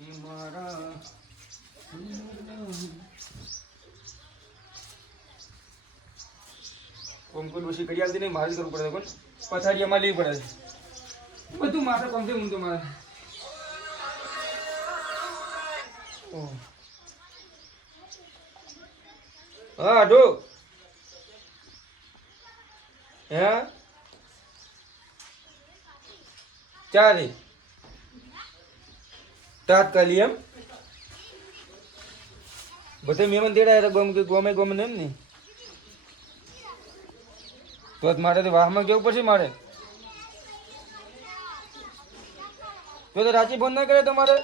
કોમકો ડોશી કરી આલતી નહીં, મારે જ કરવું પડે. પણ પથારીયામાં લેવી પડે બધું માથે કોમથી હું તો મારે. હા આડો હે ચાલે તાત્કાલિક એમ બધે મહેમાન તેડાય ગમે ગમે એમ ને તો મારે તો વાહમાં કેવું પડશે. મારે તો રાંચી બંધ ના કરે તમારે.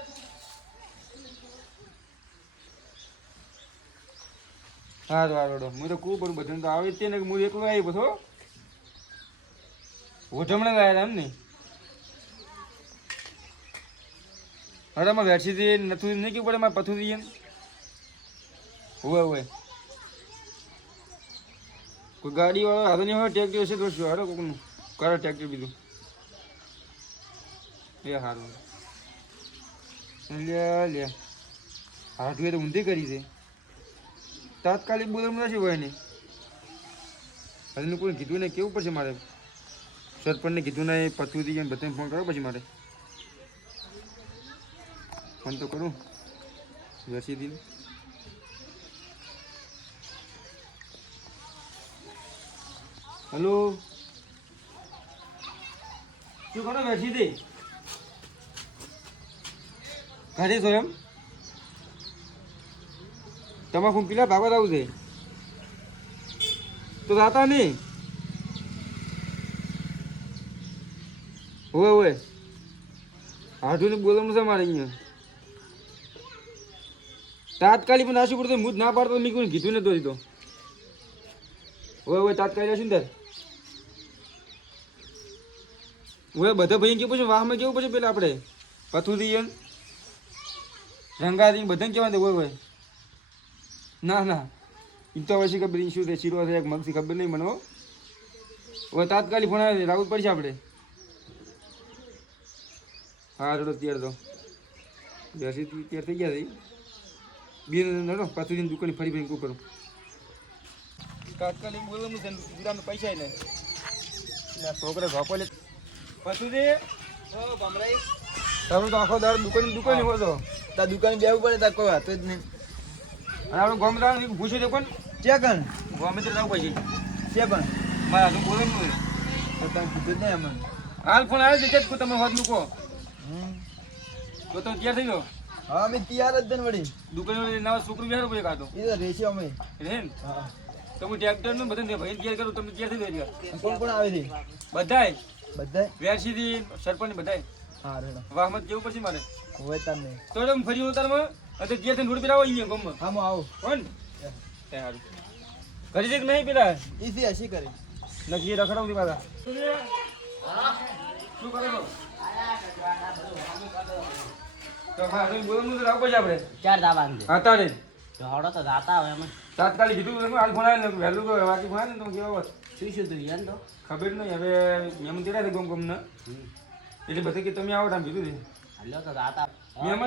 હા વારોડો હું તો કું કરું બધાને તો આવે જ છે ને. હું એકલો આવી બધો ઓઢમણે ગયા એમ ને. હવે મારે વેચી નથી નહીં કેવું પડે મારે પથું દઈએ હોય હોય કોઈ ગાડી વાળો હાથો નહીં હોય ટ્રેક્ટર હશે તો શું હારો કોકનું કરે ટ્રેક્ટર બીજું એ સારું લે લે હાથુએ તો ઊંધી કરી છે. તાત્કાલિક બોલવાનું નથી હોય ને. હજુ કોઈ કીધું ને કેવું પડશે મારે. સરપંચને કીધું ને પથું દઈએ ને બધાને ફોન કરો પછી મારે ફોન તો કરું વેચી દઈને. હેલો શું કરો વેચી દે ઘરે છો એમ. તમારે પેલા ભાગવત આવું છે તો જાતા નહીં હોય હોય હાથું બોલવાનું છે મારે અહીંયા. તાત્કાલિક પણ નાશું પડતું હું જ ના પાડતો મેં કોઈ કીધું ને તો દીધો હોય હોય તાત્કાલિક આશું ને તાર હોય બધા ભાઈ કેવું પછી વાહમાં કેવું પછી પેલા આપણે પથું દઈએ રંગા દઈને બધાને કહેવા દે હોય હોય ના ના એ તો હવે ખબર શું છે શીરો છે એક મગથી ખબર નહીં મને હવે તાત્કાલિક ભણાવે રાવું પડશે આપણે. હા થોડો તૈયાર તો બેસી તૈયાર થઈ ગયા છે બે નડો પાછું દુકાને ફરી ફરી કું કરું. તાત્કાલિક બોલવાનું છે દુકાન પૈસા નહીં છોકરા ઘોપો લે પાછું છે ભમરાઈ તારું તો આખો દાડો દુકાન હોય તો તાર દુકાને બેવું પડે તાર કોઈ વાત જ નહીં. અને આપણે ગોમડા પૂછ્યું તો પણ ચેક કર ગમે તો જવું પછી છે પણ મારા તું બોલે ને તમે કીધું જ નહીં અમને હાલ ફોન આવે છે તમે હોત મૂકો તો તૈયાર થઈ ગયો. હા અમે તૈયાર જ વળી દુકાન નવા છોકરું બિહાર ભાઈ કાઢો એ તો રહેશે અમે રે ને. હા તો હું ટ્રેક્ટર ને બધા ભાઈ તૈયાર કરું તમે તૈયાર થઈ જાય. કોણ કોણ આવે છે બધાય બધાય વેરસીથી સરપંચ બધાય. હા રેડો વાહમત કેવું પડશે મારે હોય તમને તો ફરી ઉતારમાં અત્યારે જે થઈને રોડ પર આવો અહીંયા ગમમાં. હા હું આવું કોણ સારું કરી છે કે નહીં પેલા ઈસી હસી કરે નથી રખડાવતી પાછા શું કરે તો હા તો બોલવાનું તો રાવ પછી આપણે ચાર દાવા હા તારે હવડો તો જાતા હોય અમે તાત્કાલિક કીધું તમે હાલ ભણાય ને વહેલું તો વાકી ભણાય ને તો કેવા શું શું તું યાર તો ખબર નહીં હવે મેમ તેડા છે ગમ ગમને એટલે બધે કે તમે આવો કીધું છે હાલો તો જાતા મેમન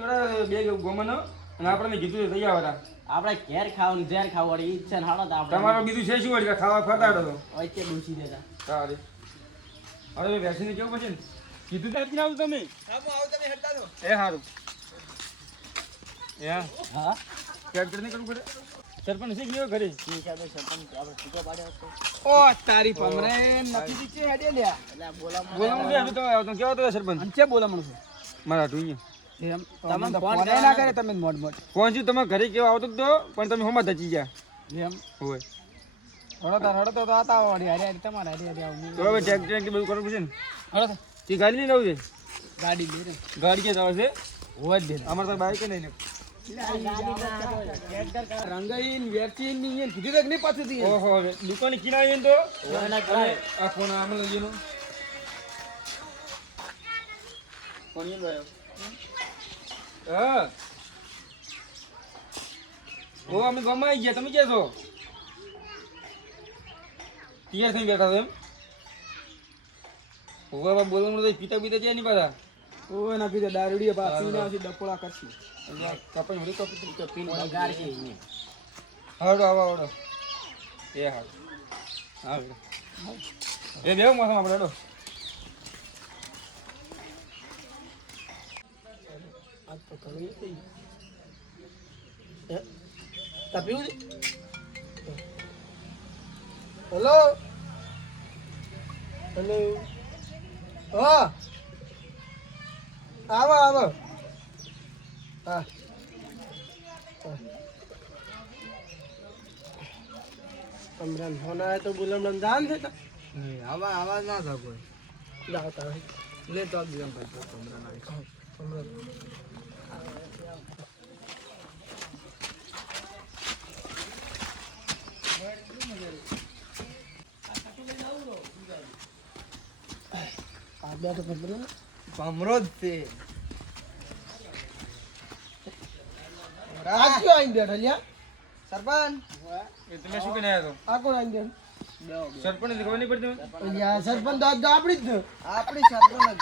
પેલા બે ગમનો અને આપણે કીધું છે તૈયાર હતા આપણે ઘેર ખાવાનું ઝેર ખાવું વળી ઈચ્છા હાલો તો આપણે તમારો બીજું છે શું વળી ખાવા ફટાડો તો ઓય કે ડૂસી દેતા સારે હવે વેક્સિન કેવું પછી ને કીધું તો આવું તમે હા હું આવું તમે હટતા દો એ સારું હા ટ્રેક્ટર ને કરવું પડે સરપંચ છે કેવો ઘરે ઠીક છે સરપંચ આપણે ઠીકો પાડ્યો તો ઓ તારી પમરે નથી દીચે હેડે લ્યા એટલે બોલામણ તો કેવો તો સરપંચ અંચે બોલામણ છે મારા જોઈએ એમ તમને ફોન ના કરે તમે મોડ મોડ ફોન છું તમે ઘરે કેવા આવતો તો પણ તમે હોમાં ધચી ગયા એમ હોય હડો તો આતા વાડી હરી તમારે હરી આવું તો હવે ટ્રેક્ટર કે બધું કરવું પડશે ને હડો કે ગાડી લઈને આવું છે ગાડી લે ગાડી કે જાવ છે હોય દે અમાર તો બાઈક નહીં ને રંગાઈન વેચીન ની એન કીધું કે નહીં પાછું દી ઓહો દુકાન કિનાય એન તો આ ફોન આમ લઈનો ફોન એન ભાઈ હા ઓ અમે ગમાઈ ગયા તમે ક્યાં છો તૈયાર થઈ બેઠા છો એમ ઓવા બોલવાનું તો પીતા પીતા જાય નહીં પાછા ઓય ના કીધે દારૂડીએ બા પીને આસી ડપોળા કરશી કપાઈ મળી તો પીને બગાડ છે ઈને હાડો આવો એ હાડો હા એ બેવ મોસમ આપણે હાડો આજ તો કરું નથી તા પીવું હેલો હેલો હા આવો હા અમરાન ફોન આવે તો બોલમ રમજાન છે તો આવા ના થાય કોઈ જાઓ તારે લે તો દીધમ ભાઈ કમરા ના અમરાન આદા તો ખબર ને કમરો જ છે આ ક્યો આઈ બેઠા લ્યા સરપંચ એ તમે શું કહીને આવ્યા આ કોણ આઈ બેઠા તો સરપંચ ને ખબર નહીં પડતી લ્યા સરપંચ તો આપણી જ આપણી સરપંચ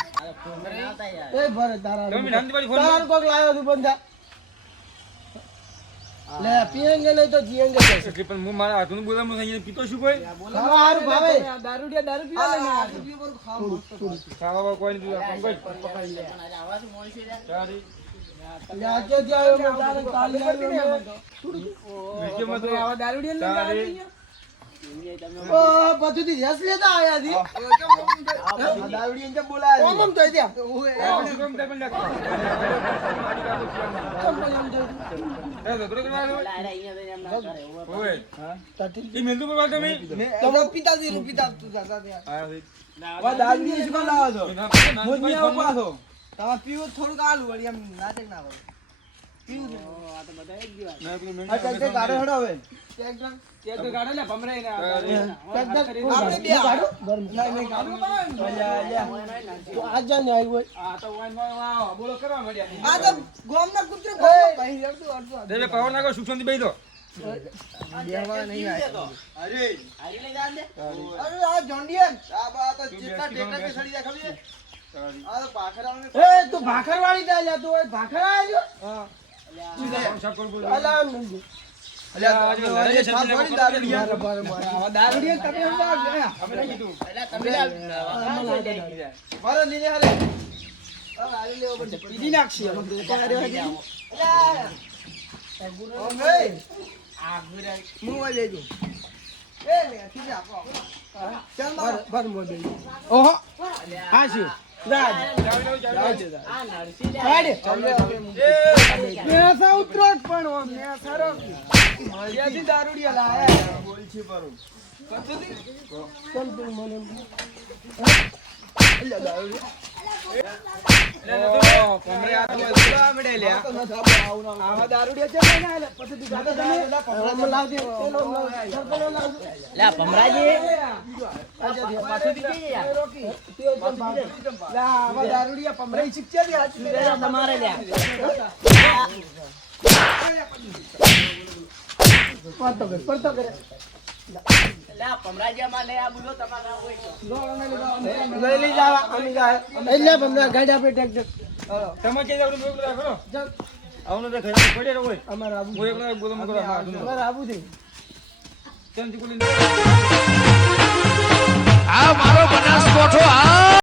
એ ભરે તારા તમે નામ દીવાળી ફોન તારું કોક લાવ્યો તું બંધા લે પીએંગે નહીં તો જીએંગે कैसे એટલે પણ હું મારા હાથનું બોલાવું અહીંયા પીતો શું કોઈ ખાવા હારું ભાવે દારૂડિયા દારૂ પીવા લઈને ખાવા કોઈ નહીં દીધું કોઈ ચારી લે આજે જે આવ્યો મેં તારે કાલે આવ્યો વિડીયોમાં તો આવા દારૂડિયા લઈને તારે ઓ બધું થી રસ લેતા આયા દી દાવડી ને બોલાય કોમ તો ત્યાં શું કામ તે પણ લાગતો ઓય એ મેંદુ પર વાત તમે તમે પિતાજી નું પિતા તું જાતા ત્યાં વા દારૂડિયા શું કામ લાવો છો મોજની આવો પાછો તમે પીવું થોડું કાલું વળી એમ નાટક ના હોય પીવું આ તો બધા એક દિવસ આ કઈ ગાડો હડો હવે તે તો ગાડો લે ભમરાઈ ને આપણે બે ગાડો નહીં ગાડો તો આજ જાને આવી હોય આ તો વાહ બોલો કરવા મળ્યા આ તો ગોમના કૂતરે ભાઈ રડતું અડતું દેલે પાવર નાખો સુખશાંતિ બેહી દો બેહવા નહીં આયા અરે હારી લઈ જા દે અરે આ જોન્ડિયન આ બા તો જેટલા ટેકરા કે સડી જાય ખબર આ તો ભાખરાને એ તું ભાખર વાળી દે લ્યા તું ભાખર આયો હા અલા નંદુ અલ્યા આજે સાફ વળી દારૂડિયા આવા દારૂડિયા તમે ગયા અમે નહીં કીધું અલા તમે મારો લીલે હાલે આ હાલે લેવો પડશે પીડી નાખશી અમે અલા ઓમે આ ગુરા મુવા લેજો એ લે ઠીક આપો ચાલ ભર મો દે ઓહો આ શું રાજ આ નરસી મેસા ઉતરોટ પણ ઓ મેસા રો યાદી દારૂડિયા લાયા બોલ છે પરો કતુદી કોણ તું મને અલ્લા દારૂડિયા કમરે આ તો સુવા મળે લે આવા દારૂડિયા છે ને લે પછી તું ગાડા તમે લાવ દે એનો સરપનો લાવ લે ભમરાજી આજા દે પાછો દીજે યાર રોકી તું એકદમ ભાગ લે આવા દારૂડિયા ભમરાઈ શિક્ષા દે આજ તમારે લે પડતો કરે લે ભમરાજી માં લે આ બોલો તમારા હોય લઈ જાવા અમે જાય એટલે ભમરા ગાડી આપણે ટેક્ટર તમે કે જાવ બોલ રાખો આવનો તો ઘરે પડે હોય અમારા આબુ હું એકલા બોલો મગર અમારા આબુ છે તેમ થી કોલી આ મારો બનાસકોઠો આ